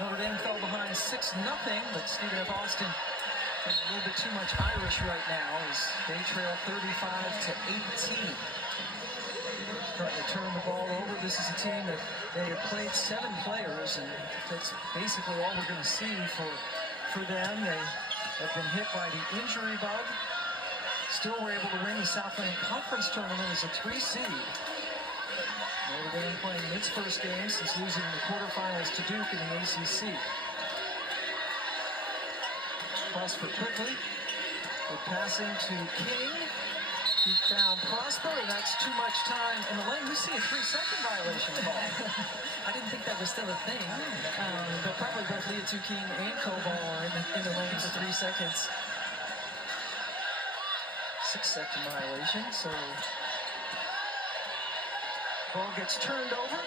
Notre Dame fell behind 6-0, but Stephen F. Austin getting a little bit too much Irish right now as they trail 35-18. Trying to turn the ball over. This is a team that they have played 7 players, and that's basically all we're going to see for them. They have been hit by the injury bug. Still were able to win the Southland Conference Tournament as a 3 seed. Notre Dame playing its first game since losing in the quarterfinals to Duke in the ACC. Prosper quickly with passing to King. He found Prosper, and that's too much time in the lane. We see a 3-second violation call. I didn't think that was still a thing. But probably both Leah King and Koval are in the lane for 3 seconds. 6-second violation, so ball gets turned over.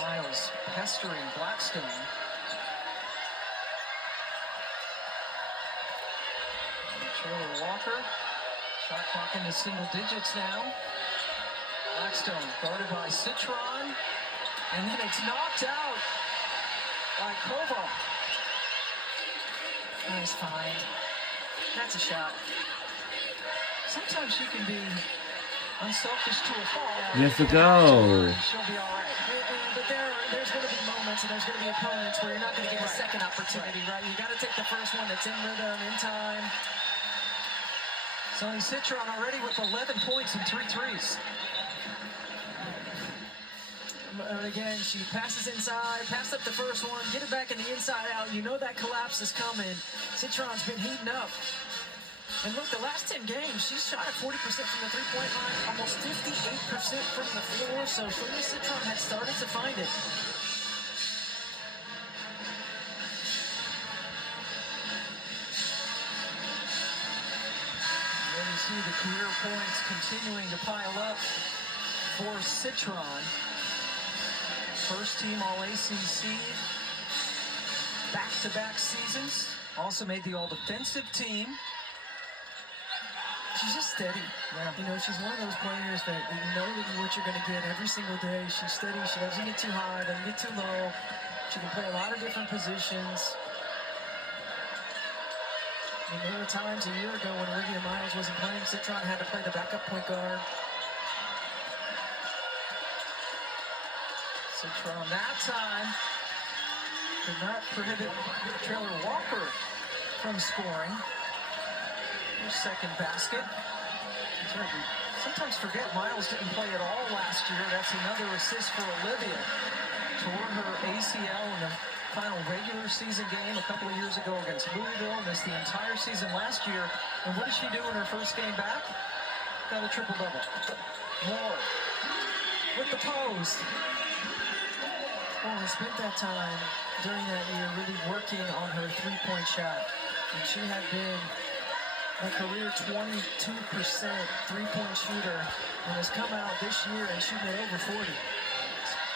Miles pestering Blackstone. Taylor Walker, shot clock into single digits now. Blackstone guarded by Citron, and then it's knocked out by Koval. Nice find. That's a shot. Sometimes she can be unselfish to a fault. Yes, to go. She'll be all right. But there's going to be moments and there's going to be opponents where you're not going to get a second opportunity, right? You got to take the first one that's in rhythm, in time. Sonny Citron already with 11 points and 3 threes. And again, she passes inside, pass up the first one, get it back in the inside out. You know that collapse is coming. Citron's been heating up. And look, the last 10 games, she's shot at 40% from the three-point line, almost 58% from the floor. So Sonia Citron had started to find it. There you see the career points continuing to pile up for Citron. First team All-ACC, back-to-back seasons. Also made the All-Defensive team. She's just steady. Yeah. You know, she's one of those players that you know what you're going to get every single day. She's steady. She doesn't get too high, doesn't get too low. She can play a lot of different positions. And there were times a year ago when Olivia Miles wasn't playing, Citron had to play the backup point guard. Citron that time did not prohibit Taylor Walker from scoring. Her second basket. Sometimes forget Miles didn't play at all last year. That's another assist for Olivia. Tore her ACL in the final regular season game a couple of years ago against Louisville. Missed the entire season last year. And what did she do in her first game back? Got a triple-double. Moore with the post. Well, I spent that time during that year really working on her three-point shot. And she had been a career 22% three-point shooter and has come out this year and shooting at over 40.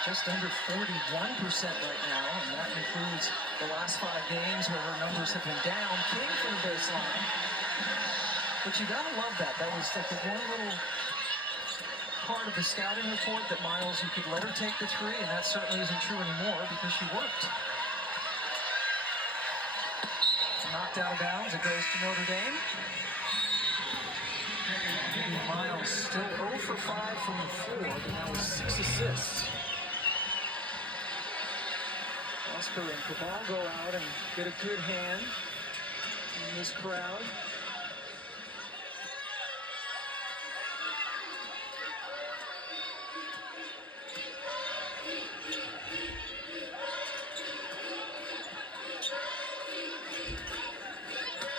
Just under 41% right now, and that includes the last 5 games where her numbers have been down. King from the baseline. But you gotta love that. That was like the one little part of the scouting report that Miles, you could let her take the three, and that certainly isn't true anymore because she worked. Knocked out of bounds, it goes to Notre Dame. Miles still 0 for 5 from the floor, but now with 6 assists. Prosper and Koval go out and get a good hand in this crowd.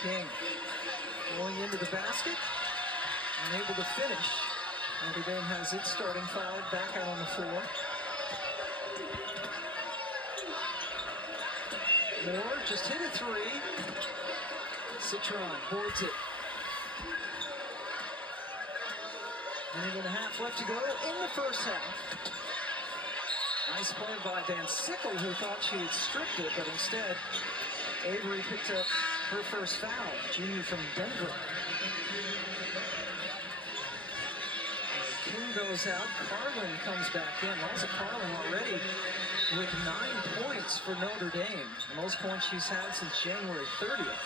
King going into the basket, unable to finish. Notre Dame has its starting 5 back out on the floor. Moore just hit a 3. Citron boards it. Minute and a half left to go in the first half. Nice play by Van Sickle, who thought she had stripped it, but instead Avery picked up her first foul, junior from Denver. King goes out. Carlin comes back in. Rosa Carlin already with 9 points for Notre Dame. The most points she's had since January 30th.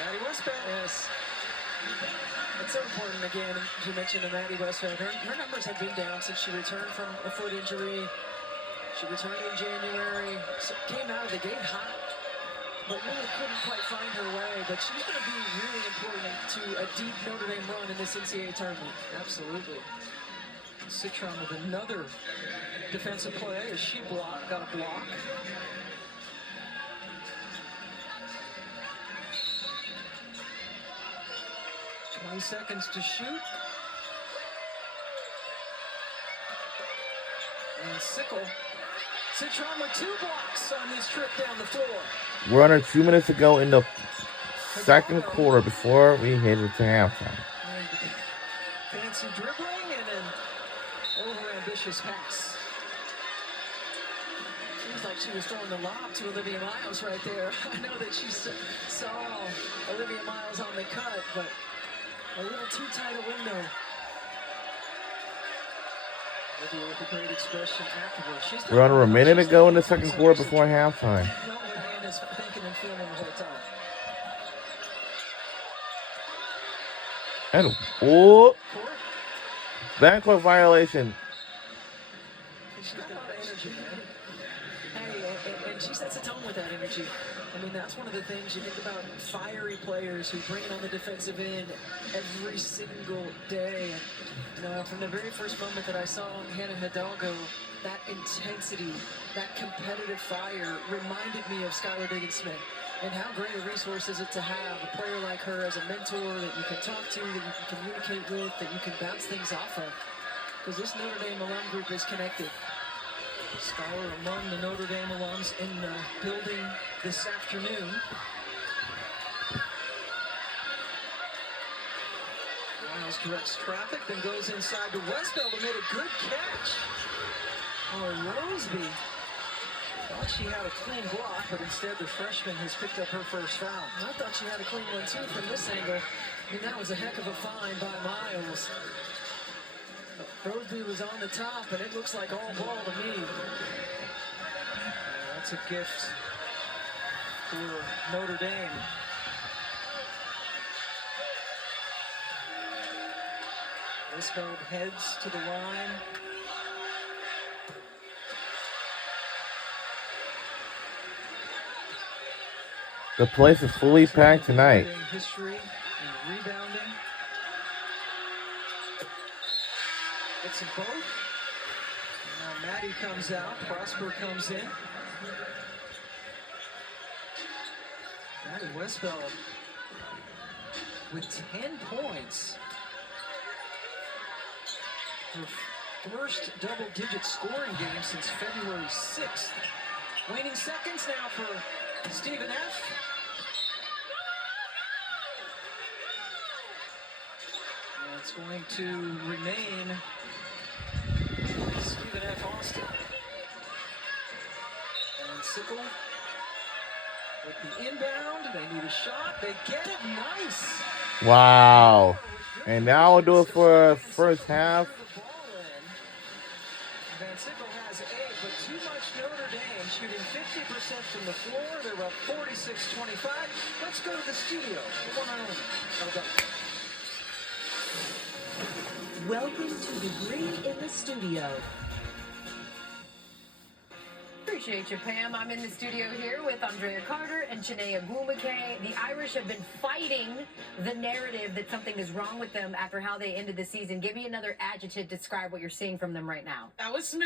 Maddie Westbeld. Yes. It's so important, again, you mentioned the Maddie Westbeld. Her numbers have been down since she returned from a foot injury. She returned in January, so came out of the gate hot, but really couldn't quite find her way. But she's going to be really important to a deep Notre Dame run in this NCAA tournament. Absolutely. Citron with another defensive play as she got a block. 20 seconds to shoot. And Citron with 2 blocks on this trip down the floor. We're under 2 minutes to go in the second quarter before we head to halftime. Fancy dribbling and an over-ambitious pass. Seems like she was throwing the lob to Olivia Miles right there. I know that she saw Olivia Miles on the cut, but a little too tight a window. Olivia with a great expression afterwards. We're under a minute to go in the second quarter before halftime. No, her hand is thinking and feeling the whole time. And backcourt violation. She's got a lot of energy, man. Hey, and she sets a tone with that energy. I mean, that's one of the things you think about fiery players who bring it on the defensive end every single day. And, you know, from the very first moment that I saw Hannah Hidalgo, that intensity, that competitive fire reminded me of Skylar Diggins-Smith. And how great a resource is it to have a player like her as a mentor that you can talk to, that you can communicate with, that you can bounce things off of. Because this Notre Dame alum group is connected. Skylar among the Notre Dame alums in the building this afternoon. Miles directs traffic, then goes inside to Westbeld and made a good catch. Oh, Roseby thought she had a clean block, but instead the freshman has picked up her first foul. I thought she had a clean one too from this angle. I mean, that was a heck of a find by Miles. Roseby was on the top, and it looks like all ball to me. That's a gift for Notre Dame. Westbeld heads to the line. The place is fully packed tonight. History and rebounding. It's a both. Now Maddie comes out. Prosper comes in. Maddie Westbeld with 10 points. Her first double-digit scoring game since February 6th. Waning seconds now for Stephen F. And it's going to remain Stephen F. Austin. And Sickle with the inbound. They need a shot. They get it. Nice. Wow. And now we'll do it for first half. Van Sickle has 8, but too much Notre Dame, shooting 50% from the floor. They're up 46-25. Let's go to the studio. The one and only. Welcome to the Green in the Studio. Appreciate you, Pam. I'm in the studio here with Andrea Carter and Chiney Ogwumike. The Irish have been fighting the narrative that something is wrong with them after how they ended the season. Give me another adjective to describe what you're seeing from them right now. That was smooth.